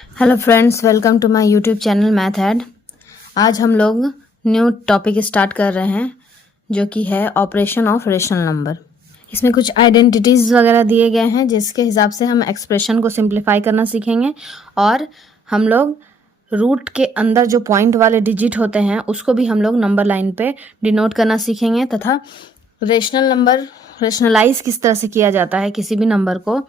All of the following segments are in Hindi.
Hello friends, welcome to my YouTube channel math add. आज हम लोग न्यू टॉपिक स्टार्ट कर रहे हैं जो कि है ऑपरेशन ऑफ रेशनल नंबर। इसमें कुछ आइडेंटिटीज़ वगैरह दिए गए हैं जिसके हिसाब से हम एक्सप्रेशन को सिंप्लीफाई करना सीखेंगे और हम लोग रूट के अंदर जो पॉइंट वाले डिजिट होते हैं उसको भी हम लोग नंबर लाइन पे डिनोट करना सीखेंगे तथा रेशनल नंबर रेशनलाइज किस तरह से किया जाता है किसी भी नंबर को।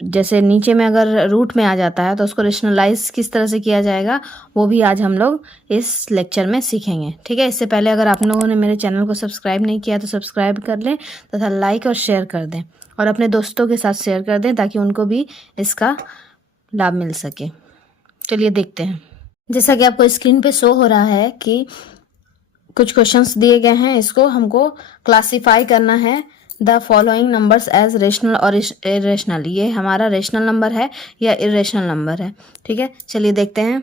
जैसे नीचे में अगर रूट में आ जाता है तो उसको रेशनलाइज किस तरह से किया जाएगा वो भी आज हम लोग इस लेक्चर में सीखेंगे। ठीक है, इससे पहले अगर आप लोगों ने मेरे चैनल को सब्सक्राइब नहीं किया तो सब्सक्राइब कर लें तथा लाइक और शेयर कर दें और अपने दोस्तों के साथ शेयर कर दें ताकि उनको भी इसका लाभ मिल सके। चलिए देखते हैं। जैसा कि आपको स्क्रीन पे शो हो रहा है कि कुछ क्वेश्चंस दिए गए हैं, इसको हमको क्लासीफाई करना है the following numbers as rational और इरेशनल। ये हमारा रेशनल नंबर है या इरेशनल नंबर है। ठीक है, चलिए देखते हैं।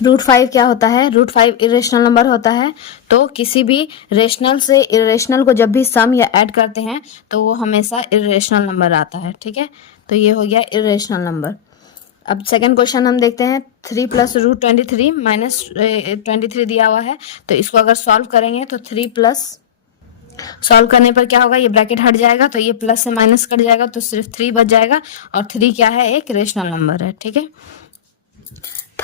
√5 क्या होता है? √5 इरेशनल नंबर होता है। तो किसी भी रेशनल से इरेशनल को जब भी सम या ऐड करते हैं तो वो हमेशा इरेशनल नंबर आता है। ठीक है, तो ये हो गया इरेशनल नंबर। अब सेकंड क्वेश्चन हम देखते हैं। 3 + √23 - 23 दिया हुआ है, तो इसको अगर सॉल्व करेंगे तो 3 प्लस सॉल्व करने पर क्या होगा, ये ब्रैकेट हट जाएगा तो ये प्लस से माइनस कट जाएगा तो सिर्फ 3 बच जाएगा और 3 क्या है, एक रेशनल नंबर है। ठीक है,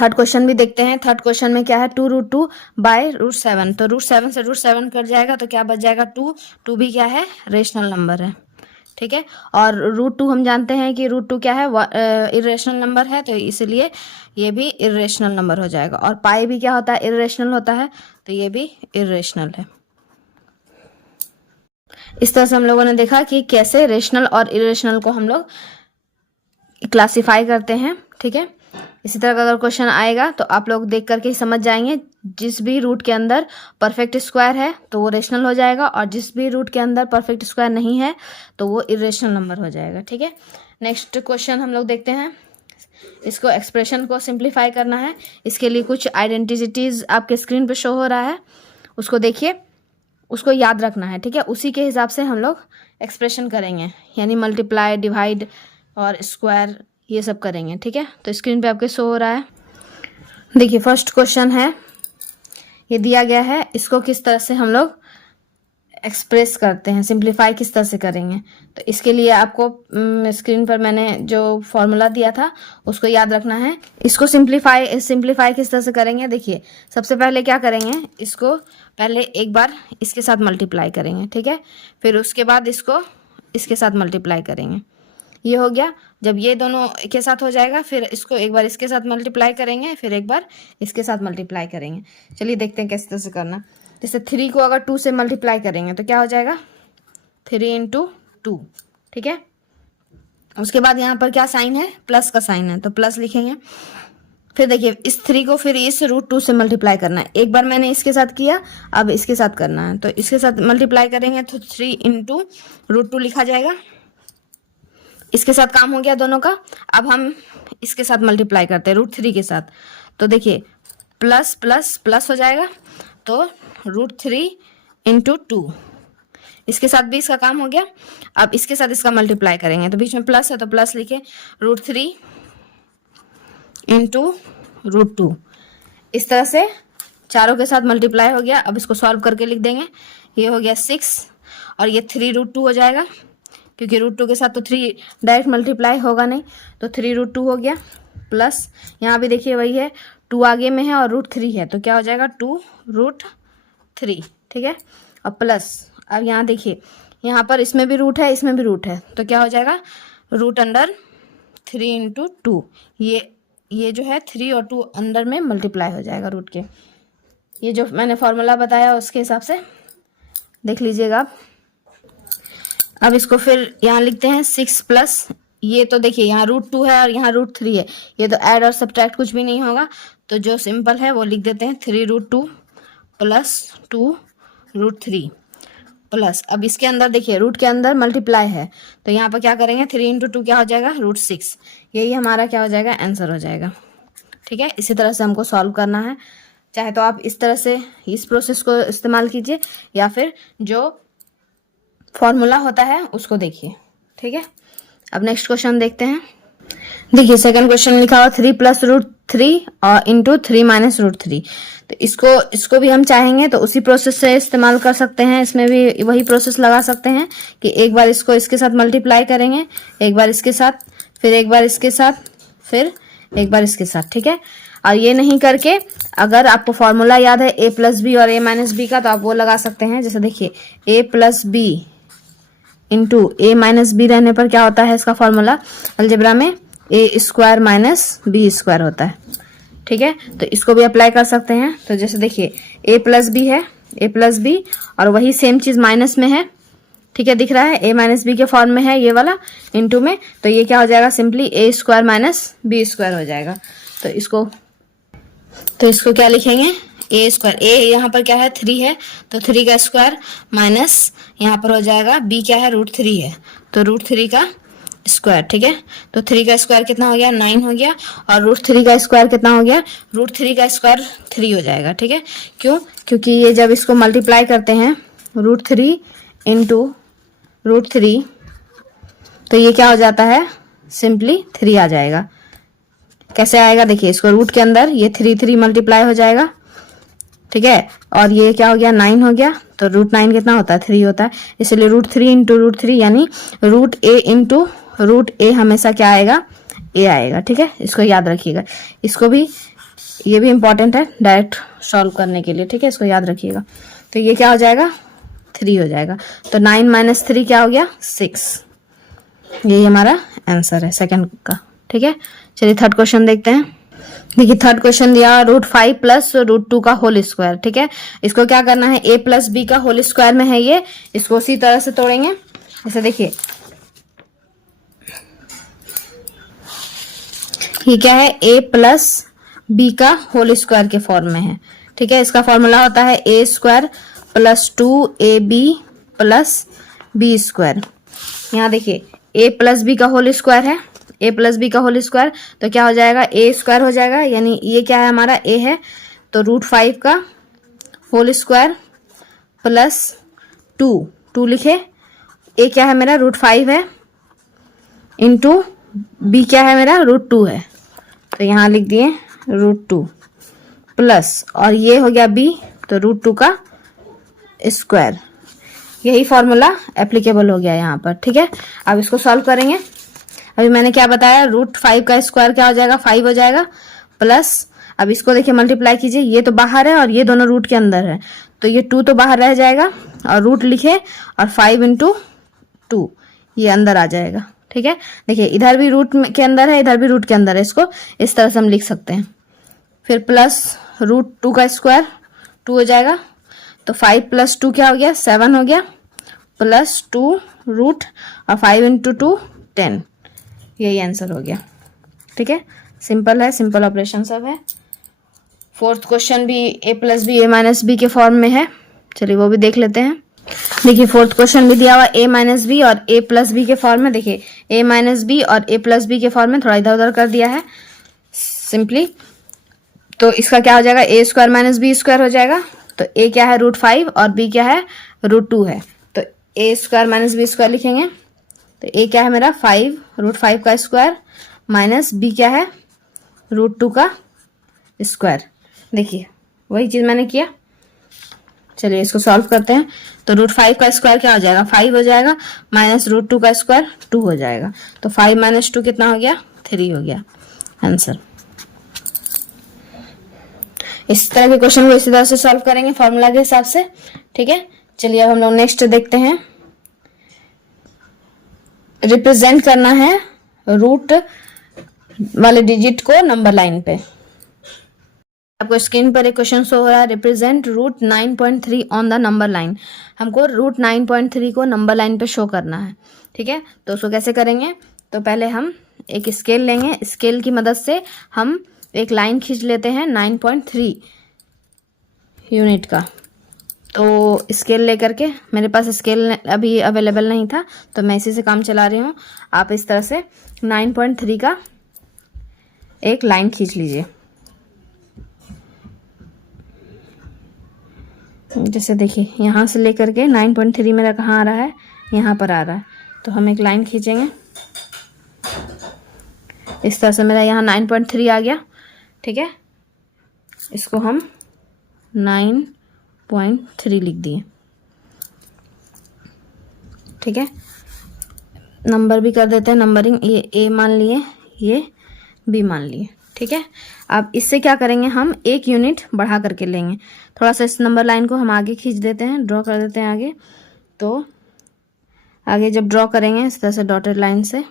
थर्ड क्वेश्चन भी देखते हैं। थर्ड क्वेश्चन में क्या है, 2√2/√7। तो √7 से √7 कट जाएगा तो क्या बच जाएगा, 2। 2 भी क्या है, रेशनल नंबर है। ठीक है, और √2 हम जानते हैं कि √2 क्या है, इरेशनल नंबर है, तो इसलिए ये भी इरेशनल नंबर हो जाएगा। और पाई भी क्या होता है, इरेशनल होता है, तो ये भी इरेशनल है। इस तरह से हम लोगों ने देखा कि कैसे रेशनल और इरेशनल को हम लोग क्लासिफाई करते हैं। ठीक है, इसी तरह का अगर क्वेश्चन आएगा तो आप लोग देख करके ही समझ जाएंगे। जिस भी रूट के अंदर परफेक्ट स्क्वायर है तो वो रेशनल हो जाएगा और जिस भी रूट के अंदर परफेक्ट स्क्वायर नहीं है तो वो इरेशनल नंबर हो जाएगा। ठीक है, नेक्स्ट क्वेश्चन हम लोग देखते हैं। इसको एक्सप्रेशन को सिंप्लीफाई करना है। इसके लिए कुछ आइडेंटिटीज आपके स्क्रीन पे शो हो रहा है, उसको देखिए, उसको याद रखना है। ठीक है, उसी के हिसाब से हम लोग एक्सप्रेशन करेंगे, यानी मल्टीप्लाई, डिवाइड और स्क्वायर ये सब करेंगे। ठीक है, तो स्क्रीन पे आपके शो हो रहा है। देखिए, फर्स्ट क्वेश्चन है, ये दिया गया है, इसको किस तरह से हम लोग एक्सप्रेस करते हैं, सिंप्लीफाई किस तरह से करेंगे। तो इसके लिए आपको स्क्रीन पर मैंने जो फॉर्मूला दिया था उसको याद रखना है। इसको सिंप्लीफाई किस तरह से करेंगे, देखिए सबसे पहले क्या करेंगे, इसको पहले एक बार इसके साथ मल्टीप्लाई करेंगे। ठीक है, फिर उसके बाद इसको इसके साथ मल्टीप्लाई करेंगे, ये हो गया। जब ये दोनों के साथ हो जाएगा फिर इसको एक बार इसके साथ मल्टीप्लाई करेंगे, फिर एक बार इसके साथ मल्टीप्लाई करेंगे। चलिए देखते हैं किस तरह से करना। जैसे 3 को अगर 2 से मल्टीप्लाई करेंगे तो क्या हो जाएगा, 3 × 2। ठीक है, उसके बाद यहाँ पर क्या साइन है, प्लस का साइन है, तो प्लस लिखेंगे। फिर देखिए, इस 3 को फिर इस √2 से मल्टीप्लाई करना है। एक बार मैंने इसके साथ किया, अब इसके साथ करना है, तो इसके साथ मल्टीप्लाई करेंगे तो 3 × √2 लिखा जाएगा। इसके साथ काम हो गया दोनों का। अब हम इसके साथ मल्टीप्लाई करते हैं √3 के साथ, तो देखिए प्लस प्लस प्लस हो जाएगा, तो √3 × 2। इसके साथ भी इसका काम हो गया। अब इसके साथ इसका मल्टीप्लाई करेंगे तो बीच में प्लस है तो प्लस लिखे, √3 × √2। इस तरह से चारों के साथ मल्टीप्लाई हो गया। अब इसको सॉल्व करके लिख देंगे, ये हो गया 6 और ये 3√2 हो जाएगा, क्योंकि √2 के साथ तो 3 डायरेक्ट मल्टीप्लाई होगा नहीं, तो 3√2 हो गया। प्लस यहाँ भी देखिए वही है, 2 आगे में है और √3 है, तो क्या हो जाएगा 2√3। ठीक है, और प्लस अब यहाँ देखिए, यहाँ पर इसमें भी रूट है, इसमें भी रूट है, तो क्या हो जाएगा, √3 × 2। ये जो है 3 और 2 अंदर में मल्टीप्लाई हो जाएगा रूट के। ये जो मैंने फॉर्मूला बताया उसके हिसाब से देख लीजिएगा आप। अब इसको फिर यहाँ लिखते हैं 6 प्लस, ये तो देखिए यहाँ √2 है और यहाँ √3 है, ये तो ऐड और सब्ट्रैक्ट कुछ भी नहीं होगा, तो जो सिंपल है वो लिख देते हैं 3√2 + 2√3 प्लस। अब इसके अंदर देखिए रूट के अंदर मल्टीप्लाई है, तो यहाँ पर क्या करेंगे, 3 × 2 क्या हो जाएगा, √6। यही हमारा क्या हो जाएगा, आंसर हो जाएगा। ठीक है, इसी तरह से हमको सॉल्व करना है। चाहे तो आप इस तरह से इस प्रोसेस को इस्तेमाल कीजिए या फिर जो फॉर्मूला होता है उसको देखिए। ठीक है, अब नेक्स्ट क्वेश्चन देखते हैं। देखिए सेकंड क्वेश्चन लिखा हुआ 3 प्लस रूट 3 और इंटू 3 माइनस रूट 3। तो इसको भी हम चाहेंगे तो उसी प्रोसेस से इस्तेमाल कर सकते हैं, इसमें भी वही प्रोसेस लगा सकते हैं कि एक बार इसको इसके साथ मल्टीप्लाई करेंगे, एक बार इसके साथ, फिर एक बार इसके साथ, फिर एक बार इसके साथ, ठीक है। और ये नहीं करके अगर आपको फॉर्मूला याद है a प्लस बी और a माइनस बी का, तो आप वो लगा सकते हैं। जैसे देखिए a plus b into a minus b रहने पर क्या होता है इसका फॉर्मूला अलजेब्रा में, a square minus b square होता है, ठीक है। तो इसको भी अप्लाई कर सकते हैं। तो जैसे देखिए a प्लस बी है, a प्लस बी, और वही सेम चीज माइनस में है, ठीक है, दिख रहा है, a माइनस बी के फॉर्म में है ये वाला इंटू में, तो ये क्या हो जाएगा, simply a square minus b square हो जाएगा। तो इसको क्या लिखेंगे, a स्क्वायर, a यहाँ पर क्या है 3 है, तो 3 का स्क्वायर माइनस यहाँ पर हो जाएगा b क्या है √3 है, तो √3 का स्क्वायर, ठीक है। तो 3 का स्क्वायर कितना हो गया, 9 हो गया, और √3 का स्क्वायर कितना हो गया, √3 का स्क्वायर 3 हो जाएगा, ठीक है। क्यों, क्योंकि ये जब इसको मल्टीप्लाई करते हैं √3 इंटू √3, तो ये क्या हो जाता है, सिंपली 3 आ जाएगा। कैसे आएगा, देखिए इसको रूट के अंदर ये 3 मल्टीप्लाई हो जाएगा, ठीक है, और ये क्या हो गया 9 हो गया, तो √9 कितना होता है 3 होता है, इसलिए √3 इंटू √3 यानी √a इंटू √a हमेशा क्या आएगा, a आएगा, ठीक है। इसको याद रखिएगा, इसको भी, ये भी इंपॉर्टेंट है डायरेक्ट सॉल्व करने के लिए, ठीक है, इसको याद रखिएगा। तो ये क्या हो जाएगा 3 हो जाएगा, तो 9 माइनस 3 क्या हो गया 6, यही हमारा आंसर है सेकंड का, ठीक है। चलिए थर्ड क्वेश्चन देखते हैं। देखिए थर्ड क्वेश्चन दिया √5 प्लस √2 का होल स्क्वायर, ठीक है। इसको क्या करना है, a प्लस बी का होल स्क्वायर में है ये, इसको उसी तरह से तोड़ेंगे। जैसे देखिए ये क्या है, a प्लस बी का होल स्क्वायर के फॉर्म में है, ठीक है। इसका फॉर्मूला होता है a square plus 2ab plus b square. यहाँ देखिए a प्लस बी का होल स्क्वायर है, a प्लस बी का होल स्क्वायर, तो क्या हो जाएगा a स्क्वायर हो जाएगा, यानी ये क्या है हमारा a है, तो √5 का होल स्क्वायर प्लस 2 लिखे, a क्या है मेरा √5 है, इंटू b क्या है मेरा √2 है, तो यहाँ लिख दिए √2 प्लस, और ये हो गया b, तो √2 का स्क्वायर। यही फॉर्मूला एप्लीकेबल हो गया यहाँ पर, ठीक है। अब इसको सॉल्व करेंगे। अभी मैंने क्या बताया, √5 का स्क्वायर क्या हो जाएगा 5 हो जाएगा, प्लस अब इसको देखिए मल्टीप्लाई कीजिए, ये तो बाहर है और ये दोनों रूट के अंदर है, तो ये 2 तो बाहर रह जाएगा, और रूट लिखे और 5 इंटू 2 ये अंदर आ जाएगा, ठीक है। देखिए इधर भी रूट के अंदर है, इधर भी रूट के अंदर है, इसको इस तरह से हम लिख सकते हैं। फिर प्लस √2 का स्क्वायर 2 हो जाएगा, तो 5 प्लस 2 क्या हो गया 7 हो गया, प्लस 2 रूट और 5 इंटू 2 10, यही आंसर हो गया, ठीक है। सिंपल है, सिंपल ऑपरेशन सब है। फोर्थ क्वेश्चन भी a plus b a minus b के फॉर्म में है, चलिए वो भी देख लेते हैं। देखिए फोर्थ क्वेश्चन भी दिया हुआ a माइनस बी और a प्लस बी के फॉर्म में। देखिए a माइनस बी और a प्लस बी के फॉर्म में थोड़ा इधर उधर कर दिया है सिंपली, तो इसका क्या हो जाएगा a square minus b square हो जाएगा। तो a क्या है √5 और b क्या है √2 है, तो a square minus b square लिखेंगे। तो a क्या है मेरा 5 √5 का स्क्वायर माइनस b क्या है √2 का स्क्वायर। देखिए वही चीज मैंने किया। चलिए इसको सॉल्व करते हैं। तो √5 का स्क्वायर क्या हो जाएगा 5 हो जाएगा, माइनस √2 का स्क्वायर 2 हो जाएगा, तो 5 माइनस 2 कितना हो गया 3 हो गया आंसर। इस तरह के क्वेश्चन को इसी तरह से सॉल्व करेंगे फॉर्मूला के हिसाब से, ठीक है। चलिए अब हम लोग नेक्स्ट देखते हैं। रिप्रेजेंट करना है रूट वाले डिजिट को नंबर लाइन पे। आपको स्क्रीन पर एक क्वेश्चन शो हो रहा है, represent root 9.3 on the number line. हमको रूट 9.3 को नंबर लाइन पे शो करना है, ठीक है। तो उसको कैसे करेंगे, तो पहले हम एक स्केल लेंगे, स्केल की मदद से हम एक लाइन खींच लेते हैं 9.3 यूनिट का। तो स्केल लेकर के, मेरे पास स्केल अभी अवेलेबल नहीं था तो मैं इसी से काम चला रही हूँ। आप इस तरह से 9.3 का एक लाइन खींच लीजिए। जैसे देखिए यहाँ से लेकर के 9.3 मेरा कहाँ आ रहा है, यहाँ पर आ रहा है, तो हम एक लाइन खींचेंगे। इस तरह से मेरा यहाँ 9.3 आ गया। ठीक है, इसको हम 9.3 लिख दिए। ठीक है, नंबर भी कर देते हैं नंबरिंग, ये ए मान लिए, ये बी मान लिए। ठीक है, अब इससे क्या करेंगे, हम एक यूनिट बढ़ा करके लेंगे। थोड़ा सा इस नंबर लाइन को हम आगे खींच देते हैं, ड्रॉ कर देते हैं आगे। तो आगे जब ड्रॉ करेंगे इस तरह से डॉटेड लाइन से,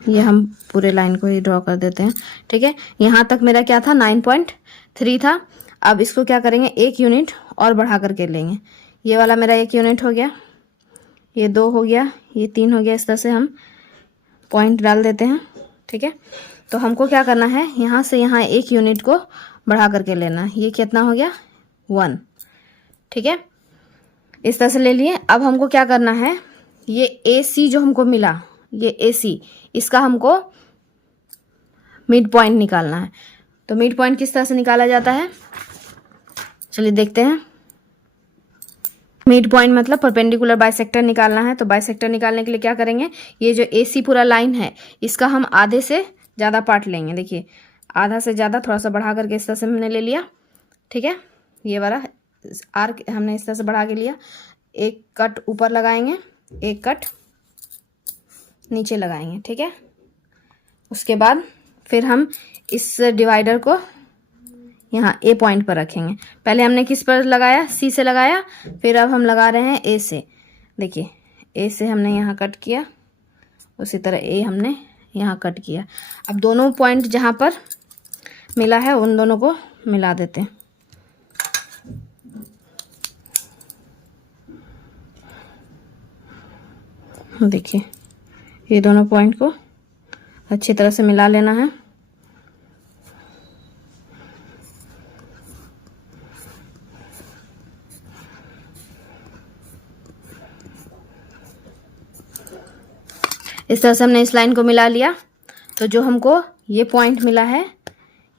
ये हम पूरे लाइन को ही ड्रॉ कर देते हैं। ठीक है, यहाँ तक मेरा क्या था, 9.3 था। अब इसको क्या करेंगे, एक यूनिट और बढ़ा करके लेंगे। ये वाला मेरा 1 यूनिट हो गया, ये 2 हो गया, ये 3 हो गया। इस तरह से हम पॉइंट डाल देते हैं। ठीक है, तो हमको क्या करना है, यहाँ से यहाँ 1 यूनिट को बढ़ा करके लेना है। ये कितना हो गया, 1। ठीक है, इस तरह से ले लिए। अब हमको क्या करना है, ये AC जो हमको मिला, ये AC, इसका हमको मिड पॉइंट निकालना है। तो मिड पॉइंट किस तरह से निकाला जाता है, चलिए देखते हैं। मिड पॉइंट मतलब परपेंडिकुलर बाइसेक्टर निकालना है। तो बाइसेक्टर निकालने के लिए क्या करेंगे, ये जो AC पूरा लाइन है, इसका हम आधे से ज़्यादा पार्ट लेंगे। देखिए, आधा से ज़्यादा थोड़ा सा बढ़ा करके इस तरह से हमने ले लिया। ठीक है, ये वाला आर्क हमने इस तरह से बढ़ा के लिया। एक कट ऊपर लगाएंगे, एक कट नीचे लगाएंगे। ठीक है, उसके बाद फिर हम इस डिवाइडर को यहाँ A पॉइंट पर रखेंगे। पहले हमने किस पर लगाया, C से लगाया, फिर अब हम लगा रहे हैं A से। देखिए, A से हमने यहाँ कट किया, उसी तरह A हमने यहाँ कट किया। अब दोनों पॉइंट जहाँ पर मिला है उन दोनों को मिला देते हैं। देखिए, ये दोनों पॉइंट को अच्छी तरह से मिला लेना है। इस तरह से हमने इस लाइन को मिला लिया। तो जो हमको ये पॉइंट मिला है,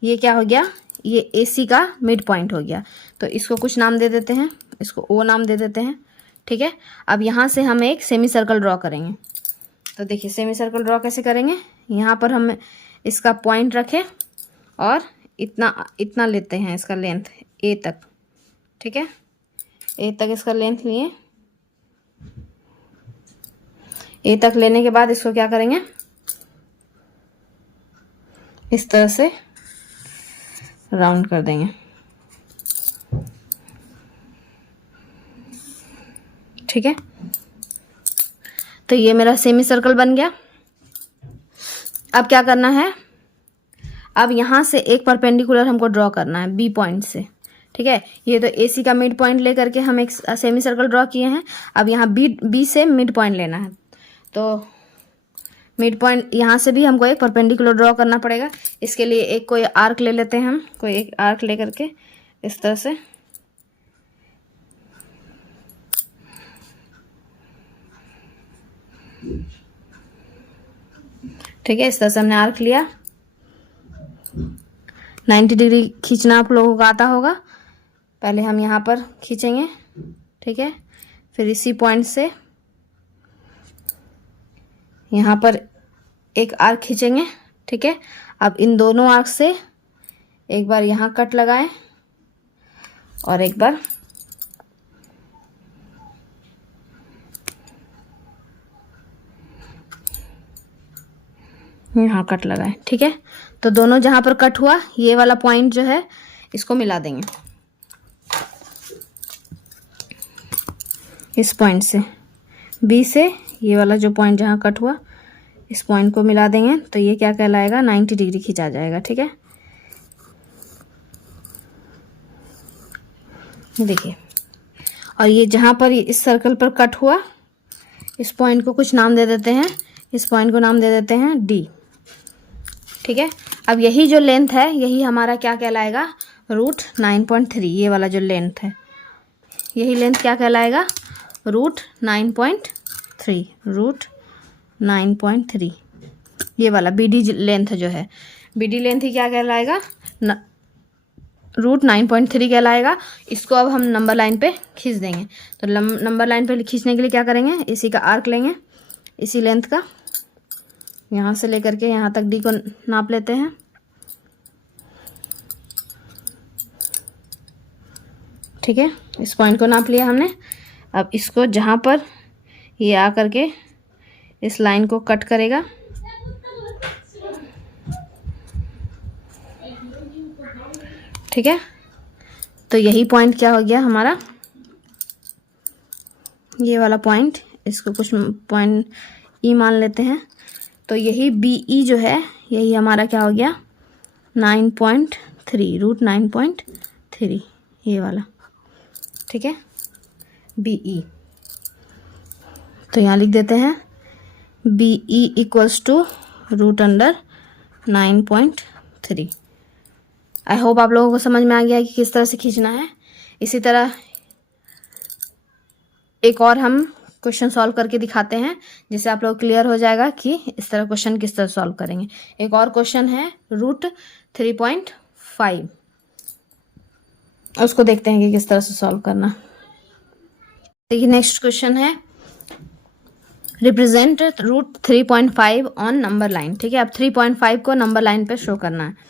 ये क्या हो गया, ये AC का मिड पॉइंट हो गया। तो इसको कुछ नाम दे देते हैं, इसको O नाम दे देते हैं। ठीक है, अब यहाँ से हम एक सेमी सर्कल ड्रॉ करेंगे। तो देखिए, सेमी सर्कल ड्रॉ कैसे करेंगे, यहाँ पर हम इसका पॉइंट रखें और इतना लेते हैं इसका लेंथ A तक। ठीक है, A तक इसका लेंथ लिए। A तक लेने के बाद इसको क्या करेंगे, इस तरह से राउंड कर देंगे। ठीक है, तो ये मेरा सेमी सर्कल बन गया। अब क्या करना है, अब यहाँ से एक परपेंडिकुलर हमको ड्रॉ करना है B पॉइंट से। ठीक है, ये तो AC का मिड पॉइंट लेकर के हम एक सेमी सर्कल ड्रॉ किए हैं। अब यहाँ B से मिड पॉइंट लेना है। तो मिड पॉइंट यहाँ से भी हमको एक परपेंडिकुलर ड्रॉ करना पड़ेगा। इसके लिए एक कोई आर्क ले लेते हैं हम, कोई एक आर्क ले करके इस तरह से। ठीक है, इस तरह से हमने आर्क लिया। 90 डिग्री खींचना आप लोगों को आता होगा। पहले हम यहाँ पर खींचेंगे। ठीक है, फिर इसी पॉइंट से यहाँ पर एक आर्क खींचेंगे। ठीक है, अब इन दोनों आर्क से एक बार यहाँ कट लगाएं और एक बार यहाँ कट लगाएं। ठीक है, तो दोनों जहाँ पर कट हुआ, ये वाला पॉइंट जो है इसको मिला देंगे इस पॉइंट से। B से ये वाला जो पॉइंट जहाँ कट हुआ, इस पॉइंट को मिला देंगे। तो ये क्या कहलाएगा, 90 डिग्री खींचा जाएगा। ठीक है, देखिए, और ये जहाँ पर इस सर्कल पर कट हुआ, इस पॉइंट को कुछ नाम दे देते हैं। इस पॉइंट को नाम दे देते हैं D। ठीक है, अब यही जो लेंथ है, यही हमारा क्या कहलाएगा, √9.3। ये वाला जो लेंथ है, यही लेंथ क्या कहलाएगा, √9.3। √9.3 ये वाला BD लेंथ जो है, BD लेंथ ही क्या कहलाएगा, √9.3 कहलाएगा। इसको अब हम नंबर लाइन पे खींच देंगे। तो नंबर लाइन पे खींचने के लिए क्या करेंगे, इसी का आर्क लेंगे, इसी लेंथ का। यहाँ से लेकर के यहाँ तक डी को नाप लेते हैं। ठीक है, इस पॉइंट को नाप लिया हमने। अब इसको जहाँ पर ये आ करके इस लाइन को कट करेगा, ठीक है, तो यही पॉइंट क्या हो गया हमारा, ये वाला पॉइंट, इसको कुछ पॉइंट ई मान लेते हैं। तो यही बी ई जो है, यही हमारा क्या हो गया 9.3, रूट 9.3, ये वाला, ठीक है, बी ई। तो यहाँ लिख देते हैं b e equals to root under 9.3। I hope आप लोगों को समझ में आ गया कि किस तरह से खींचना है। इसी तरह एक और हम क्वेश्चन सॉल्व करके दिखाते हैं, जिससे आप लोग क्लियर हो जाएगा कि इस तरह क्वेश्चन किस तरह सॉल्व करेंगे। एक और क्वेश्चन है रूट 3.5, उसको देखते हैं कि किस तरह से सॉल्व करना। देखिए नेक्स्ट क्वेश्चन है represent root 3.5 on number line. ठीक है, अब 3.5 को नंबर लाइन पे शो करना है।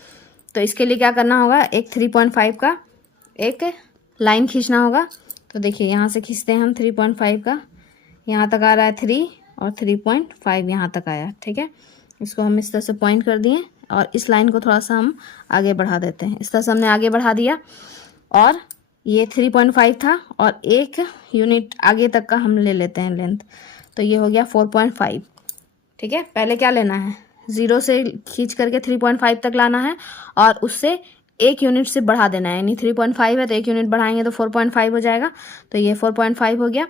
तो इसके लिए क्या करना होगा, एक 3.5 का एक लाइन खींचना होगा। तो देखिए यहाँ से खींचते हैं हम 3.5 का, यहाँ तक आ रहा है 3 और 3.5 यहाँ तक आया। ठीक है, इसको हम इस तरह से पॉइंट कर दिए और इस लाइन को थोड़ा सा हम आगे बढ़ा देते हैं। इस तरह से हमने आगे बढ़ा दिया और ये 3.5 था और एक यूनिट आगे तक का हम ले लेते हैं लेंथ, तो ये हो गया 4.5। ठीक है, पहले क्या लेना है, 0 से खींच करके 3.5 तक लाना है और उससे एक यूनिट से बढ़ा देना है, यानी 3.5 है तो एक यूनिट बढ़ाएंगे तो 4.5 हो जाएगा। तो ये 4.5 हो गया।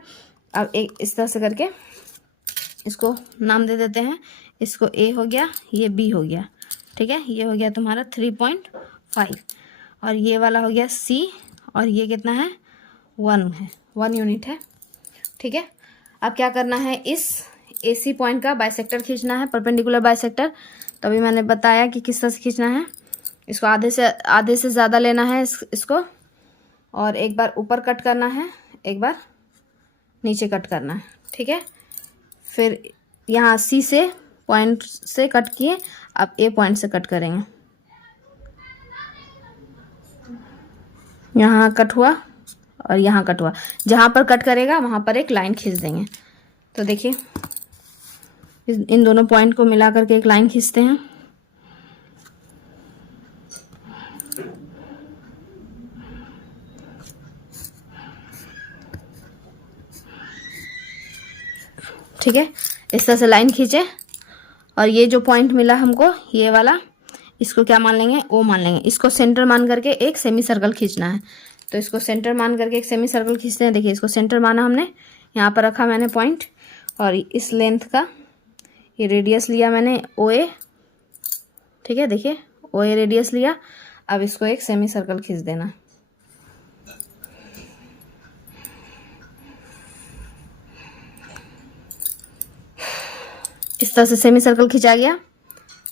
अब एक इस तरह से करके इसको नाम दे देते हैं, इसको ए हो गया, ये बी हो गया। ठीक है, ये हो गया तुम्हारा 3.5 और ये वाला हो गया सी और ये कितना है 1 है, 1 यूनिट है। ठीक है, अब क्या करना है, इस AC पॉइंट का बाइसेक्टर खींचना है, परपेंडिकुलर बाइसेक्टर। तो अभी मैंने बताया कि किस तरह से खींचना है। इसको आधे से ज़्यादा लेना है इसको, और एक बार ऊपर कट करना है, एक बार नीचे कट करना है। ठीक है, फिर यहाँ C से पॉइंट से कट किए, अब A पॉइंट से कट करेंगे। यहाँ कट हुआ और यहाँ कट हुआ, जहाँ पर कट करेगा वहाँ पर एक लाइन खींच देंगे। तो देखिए इन दोनों पॉइंट को मिला करके एक लाइन खींचते हैं। ठीक है, इस तरह से लाइन खींचे और ये जो पॉइंट मिला हमको, ये वाला, इसको क्या मान लेंगे, O मान लेंगे। इसको सेंटर मान करके एक सेमी सर्कल खींचना है। तो इसको सेंटर मान करके एक सेमी सर्कल खींचते हैं। देखिए इसको सेंटर माना हमने, यहाँ पर रखा मैंने पॉइंट और इस लेंथ का ये रेडियस लिया मैंने OA। ठीक है, देखिए OA रेडियस लिया। अब इसको एक सेमी सर्कल खींच देना। इस तरह से सेमी सर्कल खींचा गया।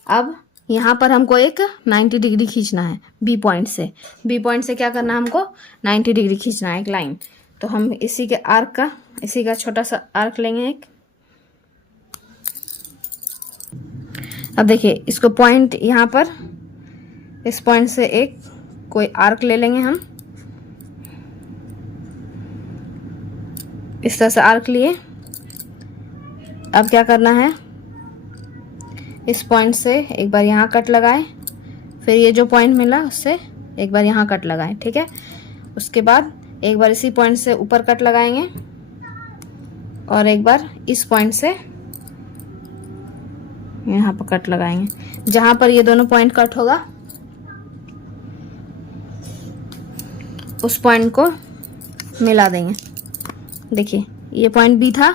अब यहाँ पर हमको एक 90 डिग्री खींचना है बी पॉइंट से। बी पॉइंट से क्या करना है, हमको 90 डिग्री खींचना है एक लाइन। तो हम इसी का छोटा सा आर्क लेंगे एक। अब देखिए इसको पॉइंट यहाँ पर, इस पॉइंट से एक कोई आर्क ले लेंगे हम। इस तरह से आर्क लिए। अब क्या करना है, इस पॉइंट से एक बार यहाँ कट लगाएं, फिर ये जो पॉइंट मिला उससे एक बार यहाँ कट लगाएं। ठीक है, उसके बाद एक बार इसी पॉइंट से ऊपर कट लगाएंगे और एक बार इस पॉइंट से यहाँ पर कट लगाएंगे। जहाँ पर ये दोनों पॉइंट कट होगा उस पॉइंट को मिला देंगे। देखिए ये पॉइंट B था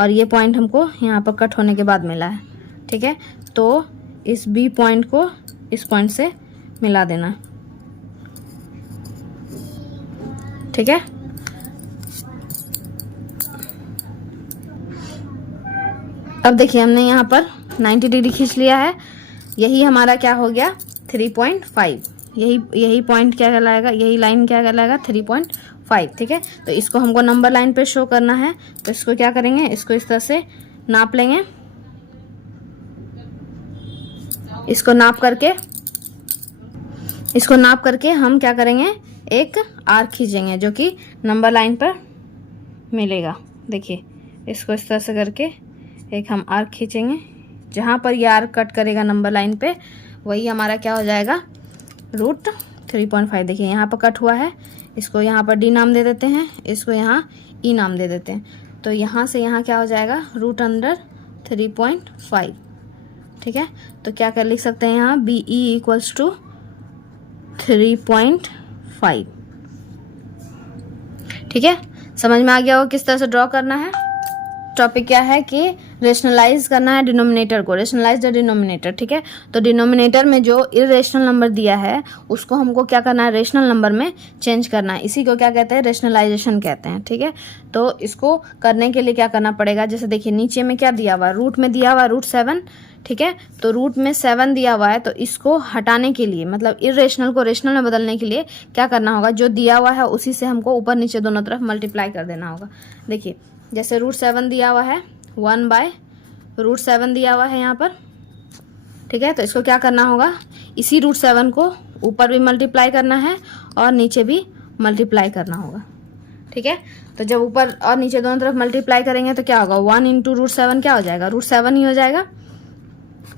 और ये पॉइंट हमको यहाँ पर कट होने के बाद मिला है। ठीक है, तो इस B पॉइंट को इस पॉइंट से मिला देना। ठीक है, अब देखिए हमने यहाँ पर 90 डिग्री खींच लिया है। यही हमारा क्या हो गया 3.5। यही पॉइंट क्या कहलाएगा, यही लाइन क्या कहलाएगा 3.5। ठीक है, तो इसको हमको नंबर लाइन पे शो करना है। तो इसको क्या करेंगे, इसको इस तरह से नाप लेंगे। इसको नाप करके हम क्या करेंगे, एक आर्क खींचेंगे जो कि नंबर लाइन पर मिलेगा। देखिए इसको इस तरह से करके एक हम आर्क खींचेंगे, जहाँ पर ये आर्क कट करेगा नंबर लाइन पे वही हमारा क्या हो जाएगा, रूट 3.5। देखिए यहाँ पर कट हुआ है, इसको यहाँ पर डी नाम दे देते हैं, इसको यहाँ ई नाम दे देते हैं। तो यहाँ से यहाँ क्या हो जाएगा, रूट अंडर 3.5। ठीक है, तो क्या कर लिख सकते हैं यहाँ, बी ई इक्वल्स टू 3.5। ठीक है, समझ में आ गया हो किस तरह से ड्रॉ करना है। टॉपिक क्या है कि रेशनलाइज करना है डिनोमिनेटर को, रेशनलाइज द डिनोमिनेटर। ठीक है, तो डिनोमिनेटर में जो इरेशनल नंबर दिया है उसको हमको क्या करना है, रेशनल नंबर में चेंज करना है। इसी को क्या कहते हैं, रेशनलाइजेशन कहते हैं। ठीक है, तो इसको करने के लिए क्या करना पड़ेगा, जैसे देखिए नीचे में क्या दिया हुआ है, रूट में दिया हुआ है रूट 7। ठीक है, तो रूट में 7 दिया हुआ है, तो इसको हटाने के लिए मतलब इरेशनल को रेशनल में बदलने के लिए क्या करना होगा, जो दिया हुआ है उसी से हमको ऊपर नीचे दोनों तरफ मल्टीप्लाई कर देना होगा। देखिए जैसे रूट 7 दिया हुआ है, 1/√7 दिया हुआ है यहाँ पर। ठीक है, तो इसको क्या करना होगा, इसी रूट 7 को ऊपर भी मल्टीप्लाई करना है और नीचे भी मल्टीप्लाई करना होगा। ठीक है, तो जब ऊपर और नीचे दोनों तरफ मल्टीप्लाई करेंगे तो क्या होगा, 1 × √7 क्या हो जाएगा, √7 ही हो जाएगा।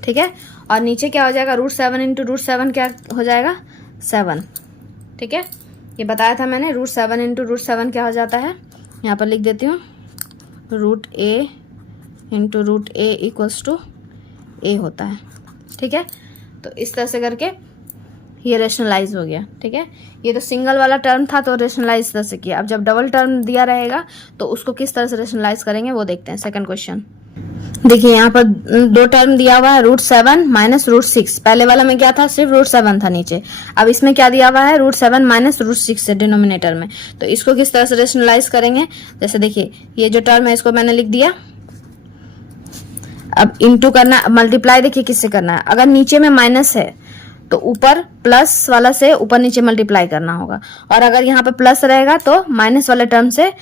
ठीक है, और नीचे क्या हो जाएगा, √7 × √7 क्या हो जाएगा, 7। ठीक है, ये बताया था मैंने, √7 × √7 क्या हो जाता है, यहाँ पर लिख देती हूँ, √a × √a equals to a होता है। ठीक है, तो इस तरह से करके ये रेशनलाइज हो गया। ठीक है, ये तो सिंगल वाला टर्म था तो रेशनलाइज इस तरह से किया। अब जब डबल टर्म दिया रहेगा तो उसको किस तरह से रेशनलाइज करेंगे वो देखते हैं। सेकंड क्वेश्चन देखिए, यहाँ पर दो टर्म दिया हुआ है, √7 - √6। पहले वाला में क्या था, सिर्फ √7 था नीचे। अब इसमें क्या दिया हुआ है, √7 - √6 है डिनोमिनेटर में। तो इसको किस तरह से रेशनलाइज करेंगे, जैसे देखिए ये जो टर्म है इसको मैंने लिख दिया। अब इंटू करना, मल्टीप्लाई देखिए किससे करना है, अगर नीचे में माइनस है तो ऊपर प्लस वाला से ऊपर नीचे मल्टीप्लाई करना होगा, और अगर यहाँ पे प्लस रहेगा तो माइनस वाले टर्म से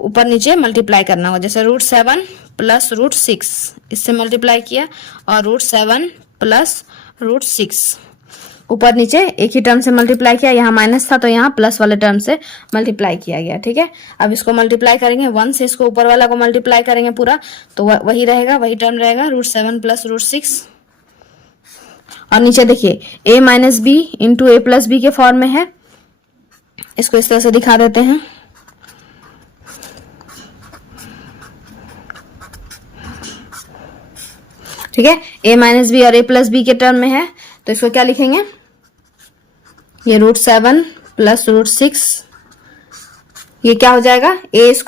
ऊपर नीचे मल्टीप्लाई करना होगा। जैसे √7 + √6 इससे मल्टीप्लाई किया, और √7 + √6 ऊपर नीचे एक ही टर्म से मल्टीप्लाई किया। यहाँ माइनस था तो यहाँ प्लस वाले टर्म से मल्टीप्लाई किया गया। ठीक है, अब इसको मल्टीप्लाई करेंगे, 1 से इसको ऊपर वाला को मल्टीप्लाई करेंगे पूरा, तो वही रहेगा, वही टर्म रहेगा, √7 + √6। और नीचे देखिए a - b × a + b के फॉर्म में है। इसको इस तरह से दिखा देते हैं। ठीक है, a - b और a + b के टर्म में है, तो इसको क्या लिखेंगे, ये √7 + √6, ये क्या हो जाएगा, a² -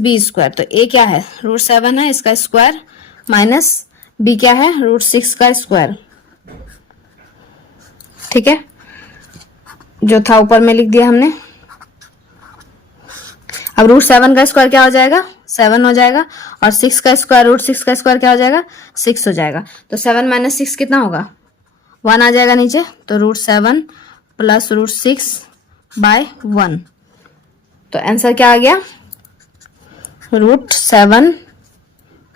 b²। तो a क्या है, √7 है, इसका स्क्वायर, माइनस b क्या है, √6 का स्क्वायर। ठीक है, जो था ऊपर में लिख दिया हमने। अब √7 का स्क्वायर क्या हो जाएगा, 7 हो जाएगा, और 6 का स्क्वायर, √6 का स्क्वायर क्या हो जाएगा, 6 हो जाएगा। तो 7 - 6 कितना होगा, 1 आ जाएगा नीचे, तो √7 + √6/1। तो आंसर क्या आ गया, √7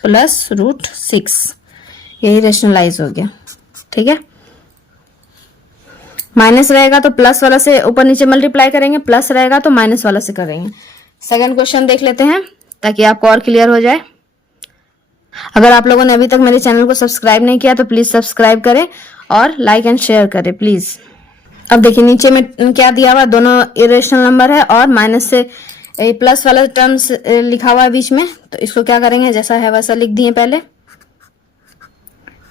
+ √6। यही रेशनलाइज हो गया। ठीक है, माइनस रहेगा तो प्लस वाला से ऊपर नीचे मल्टीप्लाई करेंगे, प्लस रहेगा तो माइनस वाला से करेंगे। सेकंड क्वेश्चन देख लेते हैं ताकि आपको और क्लियर हो जाए। अगर आप लोगों ने अभी तक मेरे चैनल को सब्सक्राइब नहीं किया तो प्लीज सब्सक्राइब करें और लाइक एंड शेयर करें प्लीज। अब देखिए नीचे में क्या दिया हुआ, दोनों इरेशनल नंबर है और माइनस से प्लस वाला टर्म्स लिखा हुआ है बीच में, तो इसको क्या करेंगे, जैसा है वैसा लिख दिए पहले।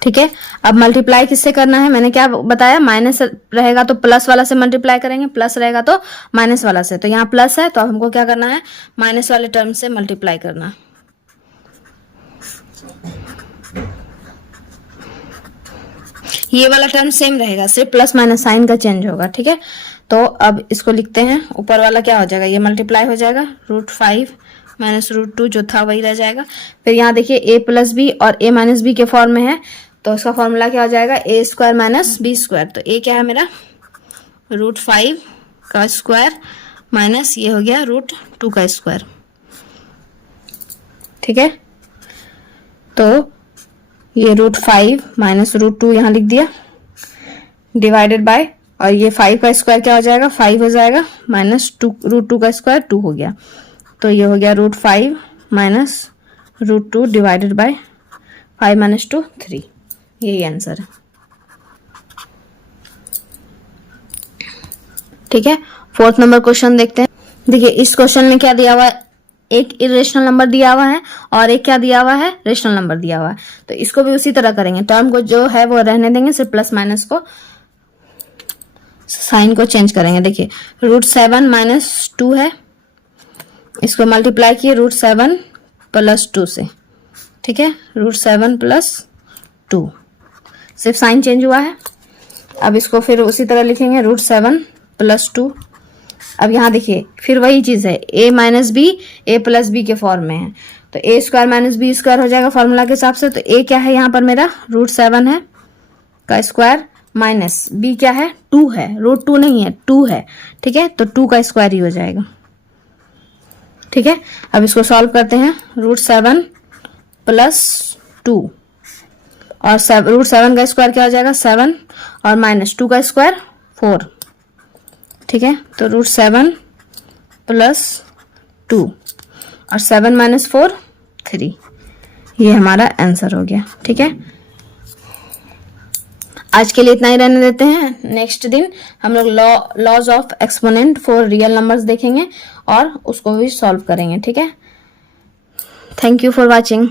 ठीक है, अब मल्टीप्लाई किससे करना है, मैंने क्या बताया, माइनस रहेगा तो प्लस वाला से मल्टीप्लाई करेंगे, प्लस रहेगा तो माइनस वाला से। तो यहाँ प्लस है तो हमको क्या करना है, माइनस वाले टर्म से मल्टीप्लाई करना है। ये वाला टर्म सेम रहेगा, सिर्फ प्लस माइनस साइन का चेंज होगा। ठीक है, तो अब इसको लिखते हैं, ऊपर वाला क्या हो जाएगा, ये मल्टीप्लाई हो जाएगा, √5 - √2 जो था वही रह जाएगा। फिर यहाँ देखिए a + b और a - b के फॉर्म में है, तो इसका फॉर्मूला क्या हो जाएगा, a² - b²। तो a क्या है मेरा, √5 का स्क्वायर माइनस ये हो गया √2 का स्क्वायर। ठीक है, तो ये √5 माइनस √2 यहाँ लिख दिया, डिवाइडेड बाय, और ये 5 का स्क्वायर क्या हो जाएगा, 5 हो जाएगा, माइनस √2 का स्क्वायर 2 हो गया, तो ये हो गया √5 माइनस √2 डिवाइडेड बाय 5 माइनस 2 3। यही आंसर है। ठीक है, 4th नंबर क्वेश्चन देखते हैं। देखिए इस क्वेश्चन में क्या दिया हुआ है, एक इरेशनल नंबर दिया हुआ है और एक क्या दिया हुआ है, रेशनल नंबर दिया हुआ है। तो इसको भी उसी तरह करेंगे, टर्म को जो है वो रहने देंगे, सिर्फ प्लस माइनस को साइन को चेंज करेंगे। देखिए √7 माइनस 2 है, इसको मल्टीप्लाई किए √7 प्लस 2 से। ठीक है, √7 प्लस 2, सिर्फ साइन चेंज हुआ है। अब इसको फिर उसी तरह लिखेंगे √7 प्लस 2। अब यहाँ देखिए फिर वही चीज है, a minus b a plus b के फॉर्म में है, तो a square minus b square हो जाएगा फॉर्मूला के हिसाब से। तो a क्या है यहाँ पर मेरा √7 है का स्क्वायर, माइनस b क्या है 2 है, √2 नहीं है 2 है। ठीक है, तो 2 का स्क्वायर ही हो जाएगा। ठीक है, अब इसको सॉल्व करते हैं, √7 प्लस 2 और √7 का स्क्वायर क्या हो जाएगा 7 और माइनस 2 का स्क्वायर 4। ठीक है, तो √7 प्लस 2 और 7 माइनस 4 3, ये हमारा आंसर हो गया। ठीक है, आज के लिए इतना ही रहने देते हैं। नेक्स्ट दिन हम लोग laws of exponent for real numbers देखेंगे और उसको भी सॉल्व करेंगे। ठीक है, थैंक यू फॉर वॉचिंग।